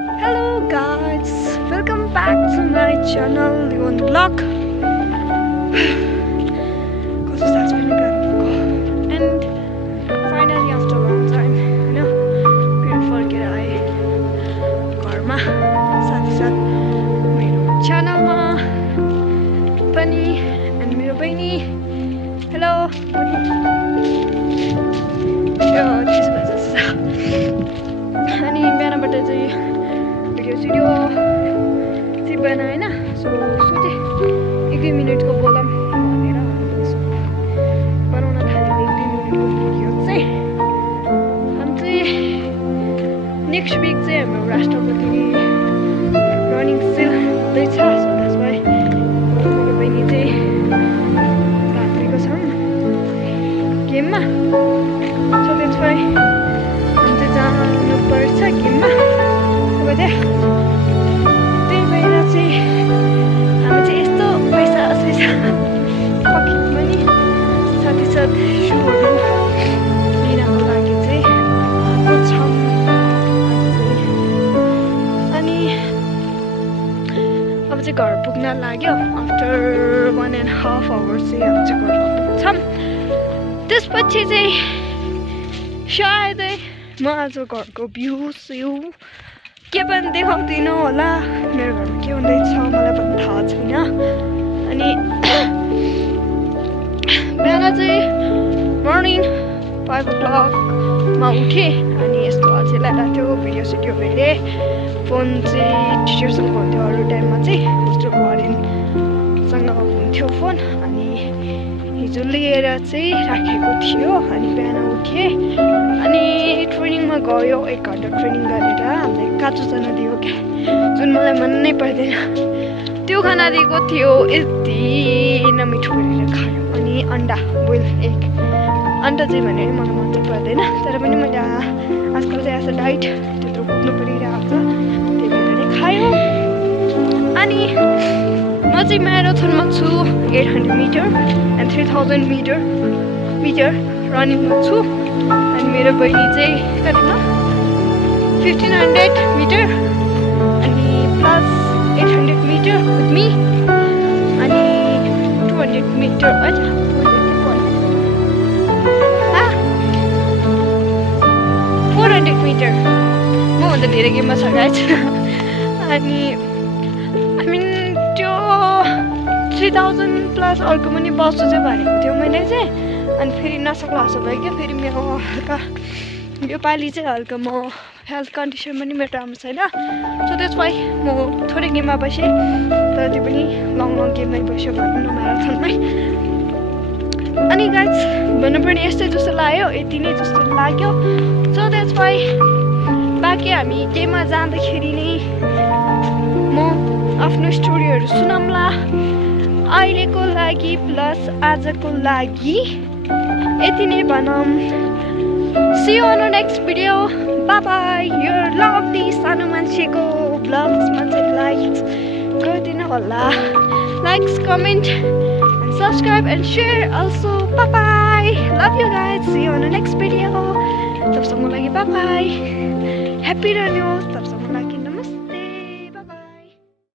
Hello guys, welcome back to my channel, Leon Vlog. Because that's been a good vlog. And finally after a long time, beautiful guy, Karma, साथ मेरो च्यानलमा पनि and मेरो बहिनी hello अनि बिहानबाट चाहिँ video बनाएँ हैन सो सोचे 1-2 मिनेटको बोलम भनेर बनाउन थालेँ 1-2 मिनेटको भिडियो चाहिँ अनि चाहिँ नेक्स्ट विक चाहिँ हाम्रो राष्ट्रपति रनिङ सेल हुँदैछ सो त्यसमा मेरो बहिनी चाहिँ भाग लिएको छौँ गेममा सो त्यसमा जानुपर्छ गेममा अब त्यही भएर चाहिँ हामी चाहिँ यस्तो पैसा पकेटमा नि साथै साथ सुहरू लिनको लागि चाहिँ आएको छौँ अनि अब चाहिँ घर पुग्न लाग्यो आफ्टर 1.5 hours चाहिँ हामी चाहिँ घर पुग्छौँ त्यसपछि चाहिँ सायदै म आज घरको भ्यू स्यू के पनि देखाउँदिनँ होला मेरो घरमा के हुँदैछ मलाई पनि थाहा छैन अनि बिहान चाहिँ मर्निङ 5 o'clock मा उठेँ अनि यस्तो अल्छी लागिरहेको थियो भिडियो सिडियो हेरेँ फोन चाहिँ टिचरसँग हुन्थ्यो अरू टाइममा चाहिँ होस्टेल वार्डेनसँग हुन्थ्यो फोन अनि हिजो लिएर चाहिँ राखेको थियो अनि बिहान उठेँ अनि ट्रेनिङमा गयो 1 घन्टा ट्रेनिङ गरेर हामीलाई काचो चना दियो क्या जुन मलाई मनै पर्दैन त्यो खाना दिएको थियो यति नमिठो गरेर खायो अनि अन्डा बोइल एग अन्डा चाहिँ भने मलाई मन चाहिँ पर्दैन तर पनि मैले आजकल चाहिँ एज अ डाइट त्यत्रो कुद्नु परिरहेको छ त्यही भएर खायो अनि म चाहिँ म्याराथनमा छु 800 मिटर एन्ड 3000 मिटर रनिङमा छु अनि मेरो बहिनी चाहिँ कतिमा 1500 मिटर अनि प्लस 800 मिटर विथ मी अनि 200 मिटर 400 मिटर मभन्दा धेरै गेममा छ गाइज अनि त्यो 3000 प्लस अर्को पनि बस्छु चाहिँ भनेको थियो मैले चाहिँ अनि फेरि नसक्ला जस्तो भयो क्या फेरि मेरो हल्का यो पालि चाहिँ हल्का म हेल्थ कन्डिसन पनि मेरो राम्रो छैन सो द्याट्स वाइ म थोरै गेममा बसेँ तर त्यो पनि लङ गेममै बस्यो भनौँ न म्याराथनमै अनि गाइज भन्नुपर्ने यस्तै जस्तो लाग्यो यति नै जस्तो लाग्यो सो द्याट्स वाइ बाँकी हामी गेममा जाँदाखेरि नै म आफ्नो स्टोरीहरू सुनाउँला अहिलेको लागि प्लस आजको लागि यति नै भनौँ see you on the next video bye bye your lovely सानो मान्छेको vlogsमा चाहिँ लाइक गरिदिनु होला likes comment and subscribe and share also bye bye love you guys see you on the next video तबसम्मको लागि bye bye happy रन्योस् तबसम्म